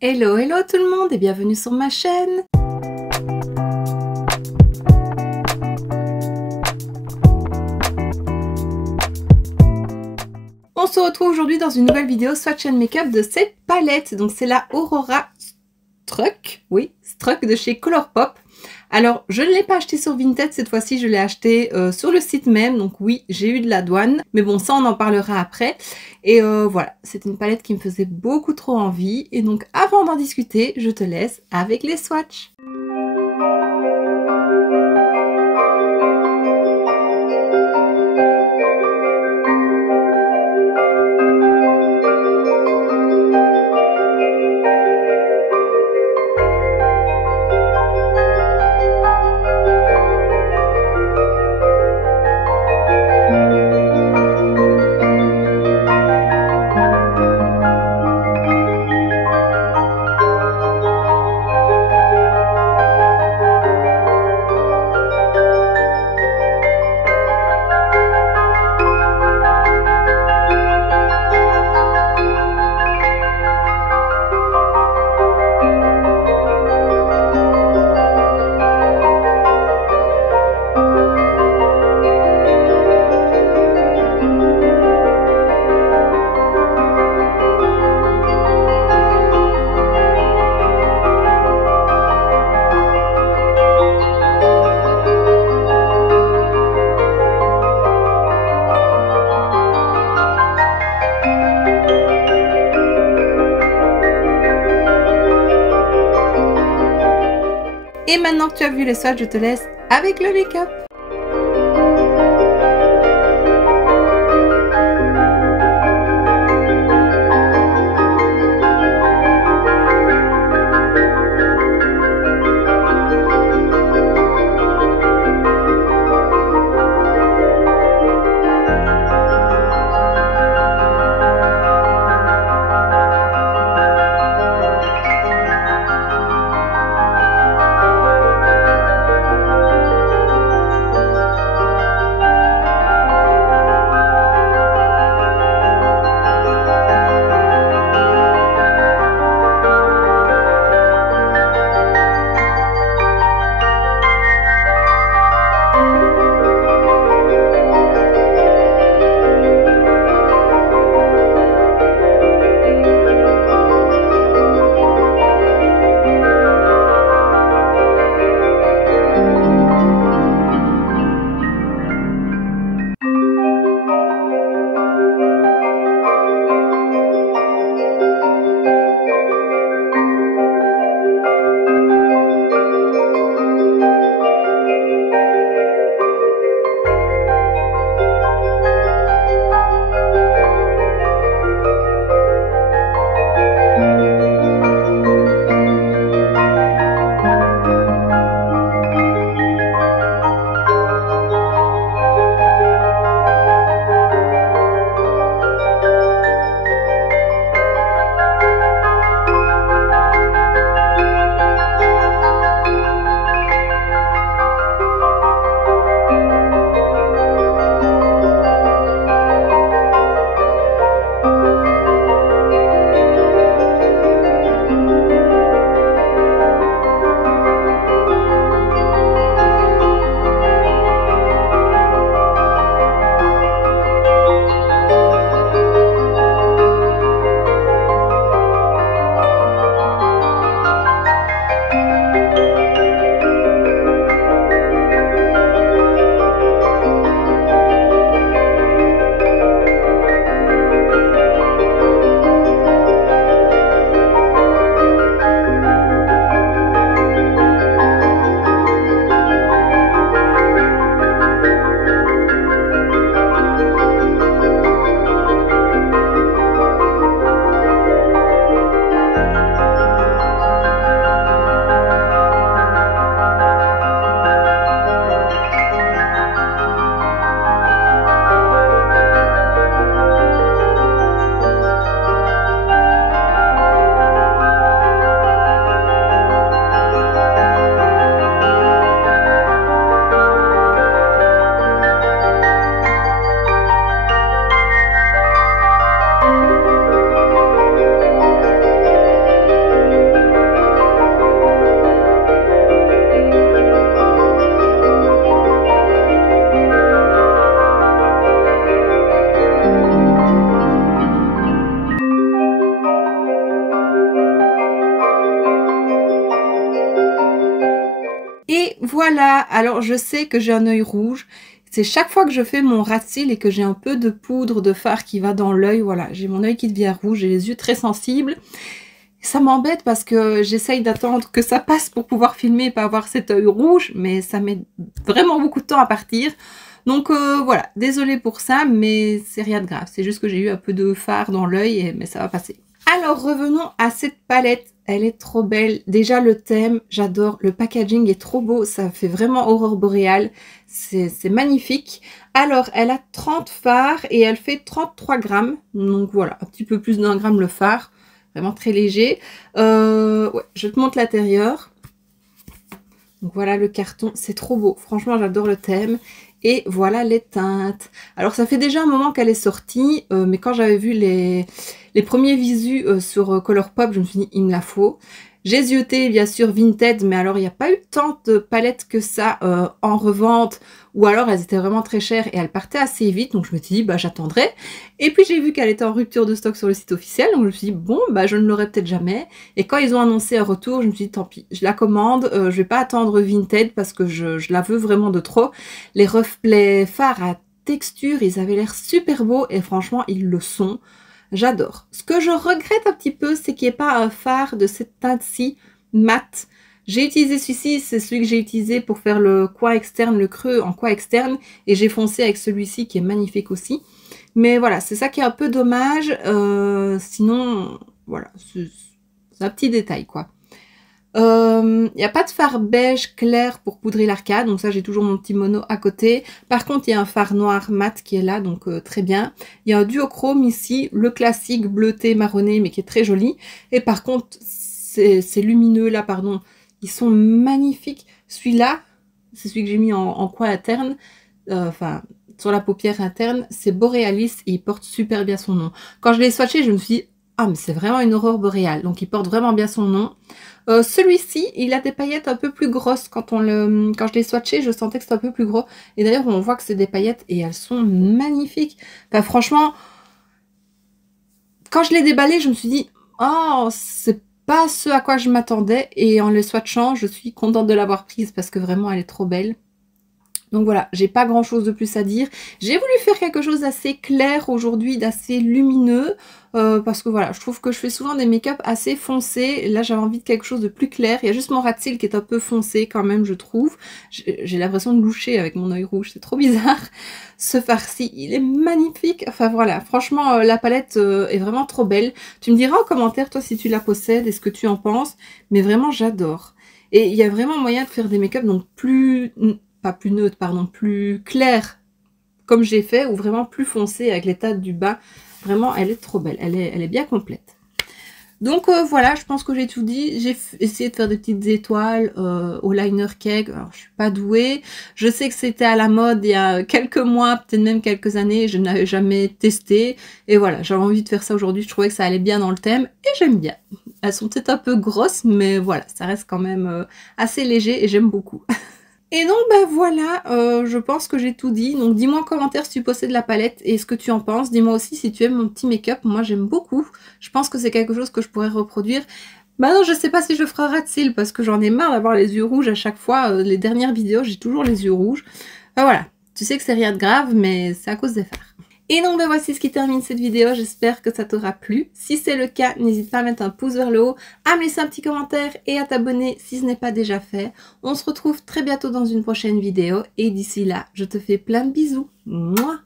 Hello, hello tout le monde et bienvenue sur ma chaîne. On se retrouve aujourd'hui dans une nouvelle vidéo swatch and make-up de cette palette. Donc c'est la Aurora Struck, oui, Struck de chez Colourpop. Alors, je ne l'ai pas acheté sur Vinted cette fois-ci, je l'ai acheté sur le site même. Donc oui, j'ai eu de la douane, mais bon, ça on en parlera après. Et voilà, c'est une palette qui me faisait beaucoup trop envie. Et donc, avant d'en discuter, je te laisse avec les swatchs. Et maintenant que tu as vu les swatchs, je te laisse avec le make-up. voilà, alors je sais que j'ai un œil rouge. C'est chaque fois que je fais mon ras de cils et que j'ai un peu de poudre de fard qui va dans l'œil, voilà, j'ai mon œil qui devient rouge, j'ai les yeux très sensibles. Ça m'embête parce que j'essaye d'attendre que ça passe pour pouvoir filmer et pas avoir cet œil rouge, mais ça met vraiment beaucoup de temps à partir. Donc voilà, désolée pour ça, mais c'est rien de grave. C'est juste que j'ai eu un peu de fard dans l'œil, mais ça va passer. Alors revenons à cette palette, elle est trop belle. Déjà le thème, j'adore, le packaging est trop beau, ça fait vraiment aurore boréale, c'est magnifique. Alors elle a 30 fards et elle fait 33 grammes, donc voilà, un petit peu plus d'1 gramme le fard, vraiment très léger. Ouais, je te montre l'intérieur. Donc voilà le carton, c'est trop beau, franchement j'adore le thème. Et voilà les teintes. Alors ça fait déjà un moment qu'elle est sortie, mais quand j'avais vu les premiers visus sur Colourpop, je me suis dit il me la faut. J'ai zioté bien sûr Vinted, mais alors il n'y a pas eu tant de palettes que ça en revente, ou alors elles étaient vraiment très chères et elles partaient assez vite, donc je me suis dit bah j'attendrai. Et puis j'ai vu qu'elle était en rupture de stock sur le site officiel, donc je me suis dit bon bah je ne l'aurai peut-être jamais. Et quand ils ont annoncé un retour, je me suis dit tant pis, je la commande, je vais pas attendre Vinted parce que je la veux vraiment de trop. Les reflets fards à texture, ils avaient l'air super beaux et franchement ils le sont. J'adore. Ce que je regrette un petit peu, c'est qu'il n'y ait pas un fard de cette teinte-ci mat. J'ai utilisé celui-ci, c'est celui que j'ai utilisé pour faire le coin externe, le creux en coin externe, et j'ai foncé avec celui-ci qui est magnifique aussi. Mais voilà, c'est ça qui est un peu dommage. Sinon, voilà, c'est un petit détail quoi. Il n'y a pas de fard beige clair pour poudrer l'arcade, donc ça j'ai toujours mon petit mono à côté. Par contre il y a un fard noir mat qui est là, donc très bien. Il y a un duochrome ici, le classique bleuté marronné mais qui est très joli. Et par contre ces lumineux là, pardon, ils sont magnifiques. Celui-là, c'est celui que j'ai mis en coin interne, enfin sur la paupière interne, c'est Borealis et il porte super bien son nom. Quand je l'ai swatché, je me suis dit ah mais c'est vraiment une aurore boréale, donc il porte vraiment bien son nom. Celui-ci, il a des paillettes un peu plus grosses. Quand je l'ai swatché, je sentais que c'était un peu plus gros. Et d'ailleurs, on voit que c'est des paillettes et elles sont magnifiques. Enfin, franchement, quand je l'ai déballé, je me suis dit, oh, c'est pas ce à quoi je m'attendais. Et en le swatchant, je suis contente de l'avoir prise parce que vraiment, elle est trop belle. Donc voilà, j'ai pas grand chose de plus à dire. J'ai voulu faire quelque chose d'assez clair aujourd'hui, d'assez lumineux, parce que voilà, je trouve que je fais souvent des make-up assez foncés. Là, j'avais envie de quelque chose de plus clair. Il y a juste mon ras de cils qui est un peu foncé quand même, je trouve. J'ai l'impression de loucher avec mon œil rouge, c'est trop bizarre. Ce farci, il est magnifique. Enfin voilà, franchement, la palette est vraiment trop belle. Tu me diras en commentaire, toi, si tu la possèdes et ce que tu en penses. Mais vraiment, j'adore. Et il y a vraiment moyen de faire des make-up donc plus... pas plus neutre, pardon, plus clair comme j'ai fait, ou vraiment plus foncé avec les teintes du bas. Vraiment, elle est trop belle, elle est bien complète. Donc voilà, je pense que j'ai tout dit. J'ai essayé de faire des petites étoiles au liner cake. Alors, je suis pas douée. Je sais que c'était à la mode il y a quelques mois, peut-être même quelques années. Je n'avais jamais testé. Et voilà, j'avais envie de faire ça aujourd'hui. Je trouvais que ça allait bien dans le thème. Et j'aime bien. Elles sont peut-être un peu grosses, mais voilà, ça reste quand même assez léger et j'aime beaucoup. Et donc bah voilà, je pense que j'ai tout dit. Donc dis-moi en commentaire si tu possèdes la palette et ce que tu en penses. Dis-moi aussi si tu aimes mon petit make-up, moi j'aime beaucoup. Je pense que c'est quelque chose que je pourrais reproduire. Bah non, je sais pas si je ferai un ras de cils parce que j'en ai marre d'avoir les yeux rouges à chaque fois. Les dernières vidéos, j'ai toujours les yeux rouges. Enfin voilà, tu sais que c'est rien de grave, mais c'est à cause des fards. Et donc ben voici ce qui termine cette vidéo, j'espère que ça t'aura plu. Si c'est le cas, n'hésite pas à mettre un pouce vers le haut, à me laisser un petit commentaire et à t'abonner si ce n'est pas déjà fait. On se retrouve très bientôt dans une prochaine vidéo et d'ici là, je te fais plein de bisous. Mouah.